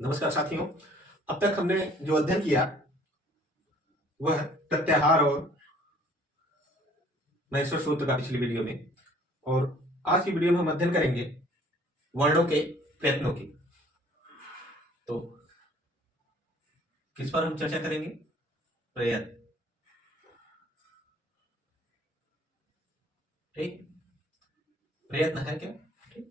नमस्कार साथियों। अब तक हमने जो अध्ययन किया वह प्रत्याहार और नैसर्गिक सूत्र का पिछली वीडियो में, और आज की वीडियो में हम अध्ययन करेंगे वर्णों के प्रयत्नों की। तो किस पर हम चर्चा करेंगे? प्रयत्न। ठीक, प्रयत्न है क्या? ठीक,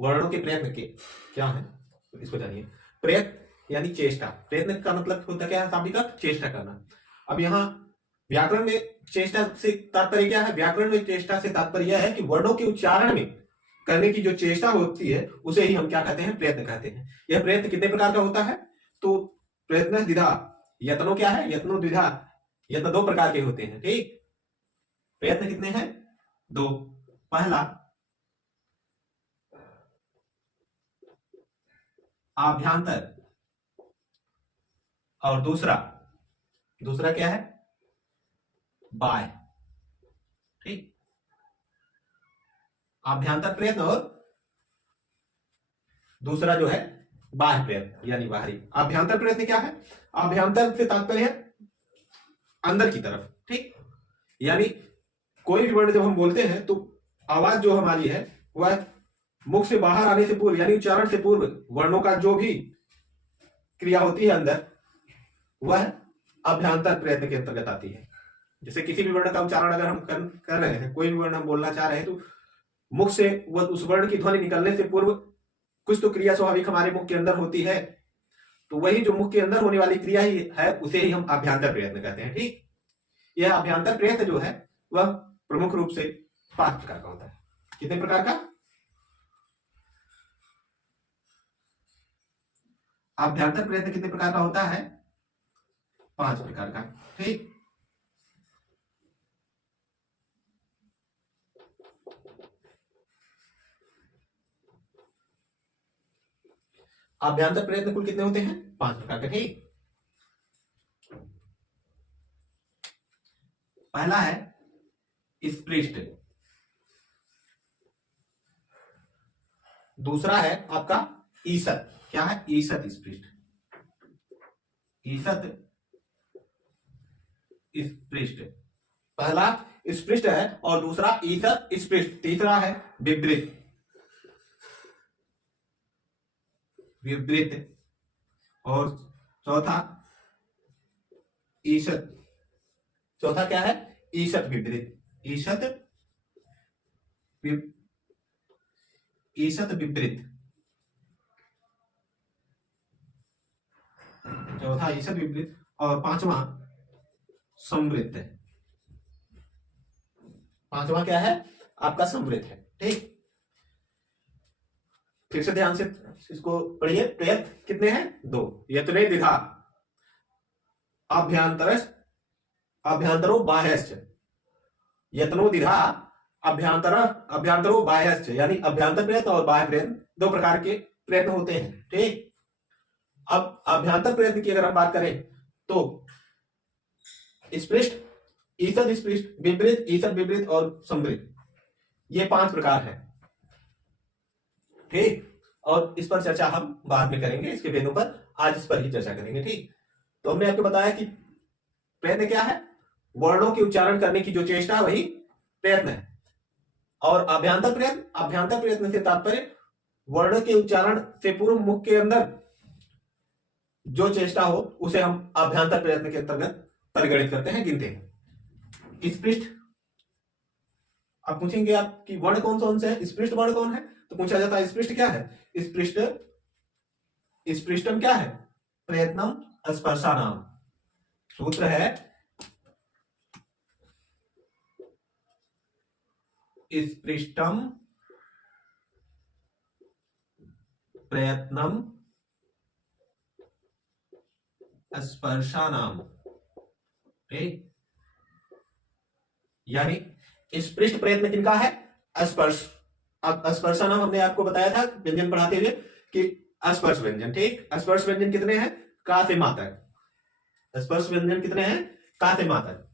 वर्णों के प्रयत्न के क्या है इसको जानिए। प्रयत्न यानी चेष्टा। प्रयत्न का मतलब होता क्या है? शाब्दिक अर्थ चेष्टा करना। अब यहाँ व्याकरण में चेष्टा से तात्पर्य क्या है? व्याकरण में चेष्टा से तात्पर्य यह है कि वर्णों के उच्चारण में करने की जो चेष्टा होती है उसे ही हम क्या कहते हैं? प्रयत्न कहते हैं। यह प्रयत्न कितने प्रकार का होता है? तो प्रयत्न द्विधा। यत्नो क्या है? यत्नो द्विधा। यत्न दो प्रकार के होते हैं। ठीक, प्रयत्न कितने हैं? दो। पहला आभ्यंतर और दूसरा क्या है? बाह्य। ठीक, आभ्यंतर प्रयत्न और दूसरा जो है बाह्य प्रयत्न यानी बाहरी। आभ्यंतर प्रयत्न क्या है? आभ्यंतर से तात्पर्य है अंदर की तरफ। ठीक, यानी कोई भी वर्ण जब हम बोलते हैं तो आवाज जो हमारी है वह मुख से बाहर आने से पूर्व यानी उच्चारण से पूर्व वर्णों का जो भी क्रिया होती है अंदर, वह अभ्यंतर प्रयत्न के अंतर्गत आती है। जैसे किसी भी वर्ण का उच्चारण अगर हम कर रहे हैं, कोई भी वर्ण हम बोलना चाह रहे हैं, तो मुख से वह उस वर्ण की ध्वनि निकलने से पूर्व कुछ तो क्रिया स्वाभाविक हमारे मुख के अंदर होती है। तो वही जो मुख के अंदर होने वाली क्रिया ही है उसे ही हम अभ्यंतर प्रयत्न कहते हैं। ठीक, यह अभ्यंतर प्रयत्न जो है वह प्रमुख रूप से 5 प्रकार का होता है। कितने प्रकार का? अभ्यंतर प्रयत्न कितने प्रकार का होता है? 5 प्रकार का। ठीक, अभ्यंतर प्रयत्न कुल कितने होते हैं? 5 प्रकार के। ठीक, पहला है स्पृष्ट, दूसरा है आपका ईसत। क्या है? ईसत स्पृष्ट। ईसत स्पृष्ट, पहला स्पृष्ट है और दूसरा ईसत स्पृष्ट। तीसरा है विवृत। विवृत और चौथा ईसत। चौथा क्या है? ईसत विवृत। ईसत ईसत विवृत। चौथा ईसत विवृत और पांचवा समृद्ध। पांचवा क्या है? आपका समृद्ध है। ठीक, फिर से ध्यान से इसको पढ़िए। प्रयत्न कितने हैं? 2। यत्ने द्विधा अभ्यंतरश अभ्यंतरो बाह्यश्च। यत्नो द्विधा अभ्यंतरो बाह्यश्च, यानी अभ्यंतर प्रयत्न और बाह्य प्रयत्न 2 प्रकार के प्रयत्न होते हैं। ठीक, अब अभ्यंतर प्रयत्न की अगर हम बात करें तो स्पृष्ट, ईसद स्पृष्ट, विपरीत, ईसद विपरीत और समृद्ध, ये 5 प्रकार है। ठीक, और इस पर चर्चा हम बाद में करेंगे, इसके भेदों पर। आज इस पर ही चर्चा करेंगे। ठीक, तो हमने आपको बताया कि प्रयत्न क्या है? वर्णों के उच्चारण करने की जो चेष्टा है वही प्रयत्न है। और अभ्यंतर प्रयत्न से तात्पर्य वर्ण के उच्चारण से पूर्व मुख के अंदर जो चेष्टा हो उसे हम अभ्यंतर प्रयत्न के अंतर्गत परिगणित करते हैं, गिनते हैं। स्पृष्ट, अब पूछेंगे आप कि वर्ण कौन से है? स्पृष्ट वर्ण कौन है? तो पूछा जाता है स्पृष्ट क्या है? स्पृष्टम क्या है? प्रयत्नम स्पर्शानाम। सूत्र है स्पृष्टम प्रयत्नम स्पर्शानाम। ठीक, यानी स्पृष्ट प्रयत्न किनका है? स्पर्श। अब स्पर्शानाम हमने आपको बताया था व्यंजन पढ़ाते हुए कि स्पर्श व्यंजन। ठीक, स्पर्श व्यंजन कितने हैं? का से मा तक। स्पर्श व्यंजन कितने हैं? का से मा तक।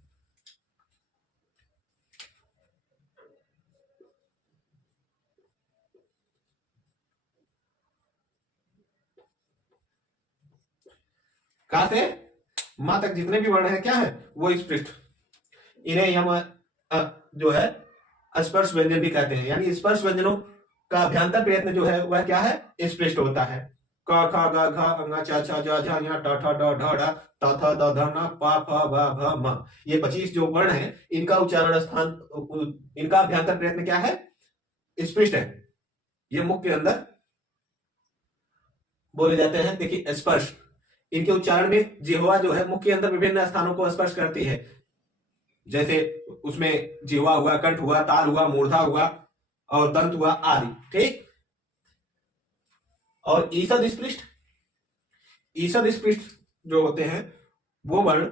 का से मां तक जितने भी वर्ण है क्या है वो स्पृष्ट, इन्हें हम जो है स्पर्श व्यंजन भी कहते हैं। यानी स्पर्श व्यंजनों का अभ्यंतर प्रयत्न जो है वह क्या है स्पृष्ट होता है। क ख ग घ ङ छ छ ज झ ञ ट ठ ड ढ ढ त थ द ध न प फ ब भ म, ये 25 जो वर्ण है इनका उच्चारण स्थान, इनका अभ्यंतर प्रयत्न क्या है स्पृष्ट है। ये मुख के अंदर बोले जाते हैं। देखिए स्पर्श, इनके उच्चारण में जिह्वा जो है मुख के अंदर विभिन्न स्थानों को स्पर्श करती है, जैसे उसमें जिह्वा हुआ, कंठ हुआ, ताल हुआ, मूर्धा हुआ और दंत हुआ आदि, ठीक। और ईषद स्पृष्ट, ईषद स्पृष्ट जो होते हैं वो वर्ण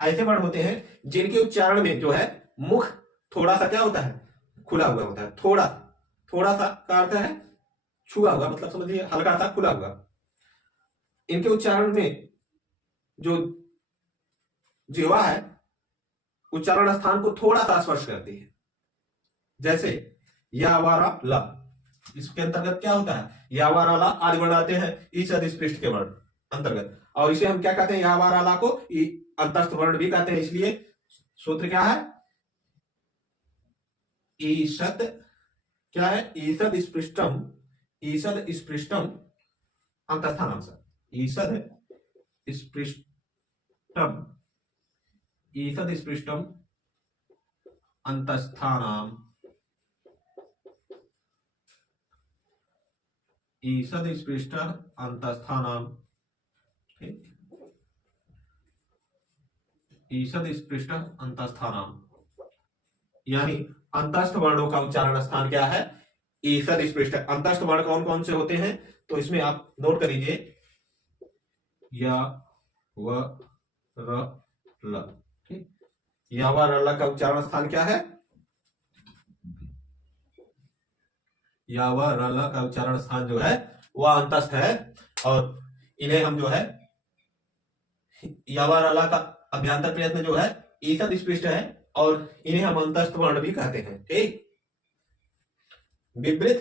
ऐसे वर्ण होते हैं जिनके उच्चारण में जो है मुख थोड़ा सा क्या होता है खुला हुआ होता है। थोड़ा थोड़ा सा का अर्थ है छुआ हुआ, मतलब समझिए हल्का सा खुला हुआ। इनके उच्चारण में जो जिह्वा है उच्चारण स्थान को थोड़ा सा स्पर्श करती है, जैसे या वारा ला, इसके अंतर्गत क्या होता है या वारा ला आदि वर्ण आते हैं ईषद स्पृष्ट के वर्ण अंतर्गत, और इसे हम क्या कहते हैं या वारा ला को अंतस्थ वर्ण भी कहते हैं। इसलिए सूत्र क्या है ईषद, क्या है ईषद स्पृष्टम, ईषद स्पृष्टम अंतस्थानम से, ईषद स्पृष्टम, ईषद स्पृष्टम अंतस्थानाम, ईषद स्पृष्ट अंतस्थानाम, ठीक, ईषद स्पृष्ट अंतस्थानाम, यानी अंतस्थ वर्णों का उच्चारण स्थान क्या है ईषद स्पृष्ट। अंतस्थ वर्ण कौन कौन से होते हैं तो इसमें आप नोट कर लीजिए या व र ल, ठीक, या व र ल का उच्चारण स्थान क्या है या व र ल का उच्चारण स्थान जो है वह अंतस्थ है, और इन्हें हम जो है या व र ल का अभ्यंतर प्रयत्न जो है ईषद स्पृष्ट है और इन्हें हम अंतस्थ वर्ण भी कहते हैं, ठीक। विपरीत,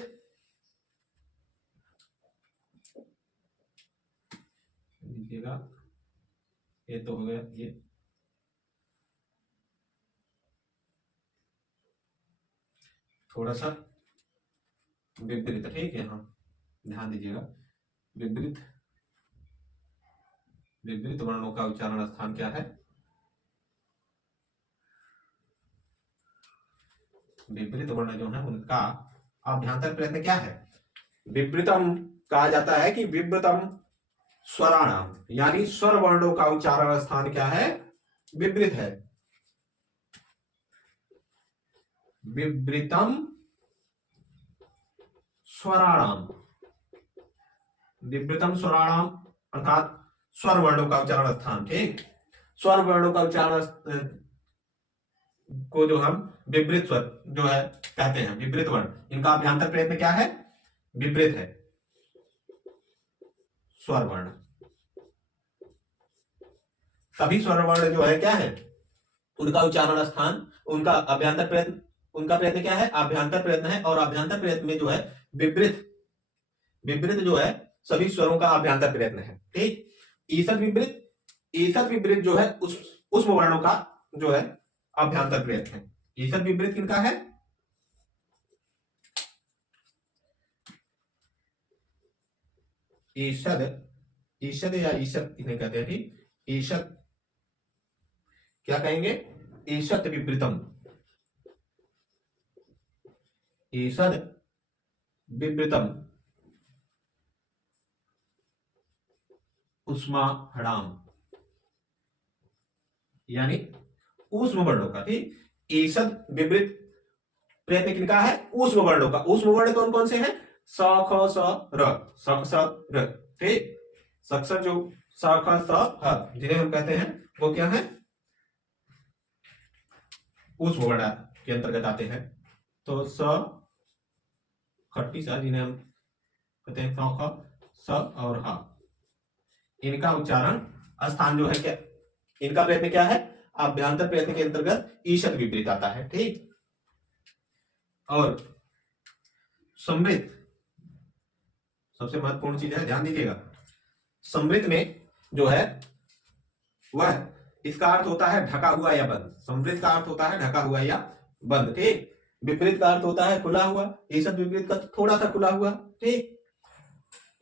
लीजिएगा ये तो हो गया, ये थोड़ा सा विपरीत, ठीक है, हाँ ध्यान दीजिएगा। विपरीत, विपरीत वर्णों का उच्चारण स्थान क्या है विपरीत वर्ण जो है उनका अभ्यंतर प्रयत्न क्या है विपरीतम कहा जाता है कि विपरीतम स्वराणाम, यानी स्वर वर्णों का उच्चारण स्थान क्या है विपरीत है। विपरीतम स्वराणाम, विपरीतम स्वराणाम अर्थात स्वर वर्णों का उच्चारण स्थान, ठीक। स्वर वर्णों का उच्चारण को जो हम विपरीत स्वर जो है कहते हैं, विपरीत वर्ण, इनका अभ्यंतर प्रयत्न क्या है विपरीत है। स्वर वर्ण, सभी स्वर वर्ण जो है क्या है उनका उच्चारण स्थान, उनका अभ्यंतर प्रयत्न, उनका प्रयत्न क्या है अभ्यंतर प्रयत्न है, और अभ्यंतर प्रयत्न में जो है विपरीत, विपरीत जो है सभी स्वरों का अभ्यंतर प्रयत्न है, ठीक। ईषद विपरीत, ईषद विपरीत जो है उस वर्णों का जो है अभ्यंतर प्रयत्न है। ईषद विपरीत किनका है ईषद, ईषद या ईषद इन्हें कहते हैं, ठीक। ईषद क्या कहेंगे ईषद विपरीतम, ईषद विपरीतम उष्माहणाम, यानी ऊष्म वर्णों का, ठीक। ईषद विपरीत प्रयत्न किनका है ऊष्म वर्णों का। ऊष्म वर्ण कौन कौन से हैं स ख स र, स ख स र, ठीक। सक्षर जो स ख स ह जिन्हें हम कहते हैं वो क्या है ऊष्म वर्ण के अंतर्गत आते हैं। तो स खट्टी सा जिन्हें हम कहते हैं स ख स और ह, इनका उच्चारण स्थान जो है क्या इनका प्रयत्न क्या है अभ्यंतर प्रयत्न के अंतर्गत ईषद विपरीत आता है, ठीक। और समृद्ध, सबसे महत्वपूर्ण चीज है, ध्यान दीजिएगा। समृद्ध में जो है वह, इसका अर्थ होता है ढका हुआ या बंद। समृद्ध का अर्थ होता है ढका हुआ या बंद, ठीक। विपरीत का अर्थ होता है खुला हुआ, ईसद विपरीत का थोड़ा सा खुला हुआ, ठीक।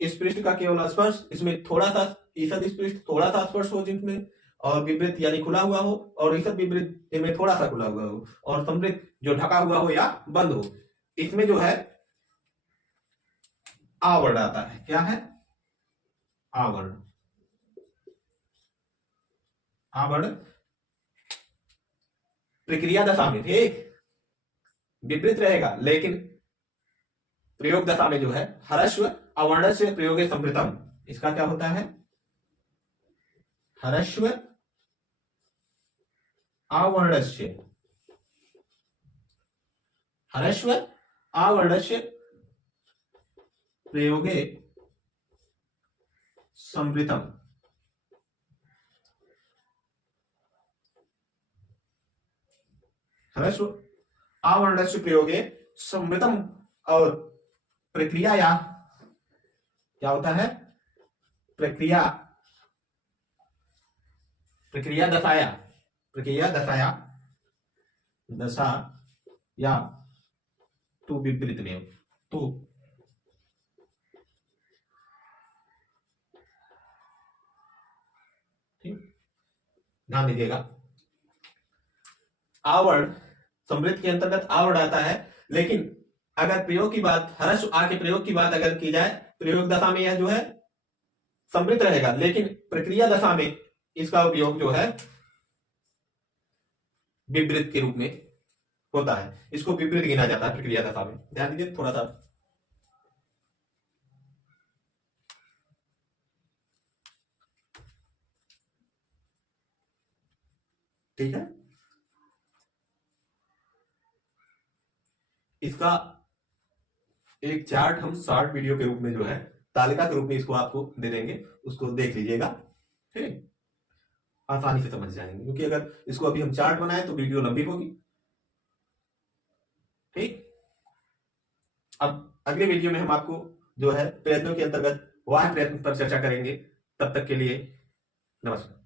इस पृष्ठ का केवल स्पर्श, इसमें थोड़ा सा ईसद इस पृष्ठ थोड़ा सा स्पर्श हो जिसमें, और विपरीत यानी खुला हुआ हो, और ईसद विपरीत में थोड़ा सा खुला हुआ हो, और समृद्ध जो ढका हुआ हो या बंद हो। इसमें जो है आवरण आता है। क्या है? आवरण। आवरण प्रक्रिया दशा में, ठीक, विपरीत रहेगा, लेकिन प्रयोग दशा में जो है हरस्व अवर्णस्य प्रयोगे संवृतम। इसका क्या होता है? हरस्व अवर्णस्य, हरस्व अवर्णस्य प्रयोगे संवृतम। हरस्व अवर्णस्य प्रयोगे संवृतम। और प्रक्रिया या क्या होता है? प्रक्रिया, प्रक्रिया दशाया, प्रक्रिया दशाया, दशा या तू विपरीत में, तो ठीक, ध्यान दीजिएगा। आवरण समृद्ध के अंतर्गत आवरण आता है, लेकिन अगर प्रयोग की बात, हरस्व आ के प्रयोग की बात अगर की जाए, प्रयोग दशा में यह जो है समृद्ध रहेगा, लेकिन प्रक्रिया दशा में इसका उपयोग जो है विपरीत के रूप में होता है। इसको विपरीत गिना जाता है प्रक्रिया दशा में। ध्यान दीजिए थोड़ा सा। ठीक है, इसका एक चार्ट हम शॉर्ट वीडियो के रूप में जो है तालिका के रूप में इसको आपको दे देंगे, उसको देख लीजिएगा, ठीक, आसानी से समझ जाएंगे। क्योंकि अगर इसको अभी हम चार्ट बनाए तो वीडियो लंबी होगी, ठीक। अब अगले वीडियो में हम आपको जो है प्रयत्नों के अंतर्गत वाह प्रयत्न पर चर्चा करेंगे। तब तक के लिए नमस्कार।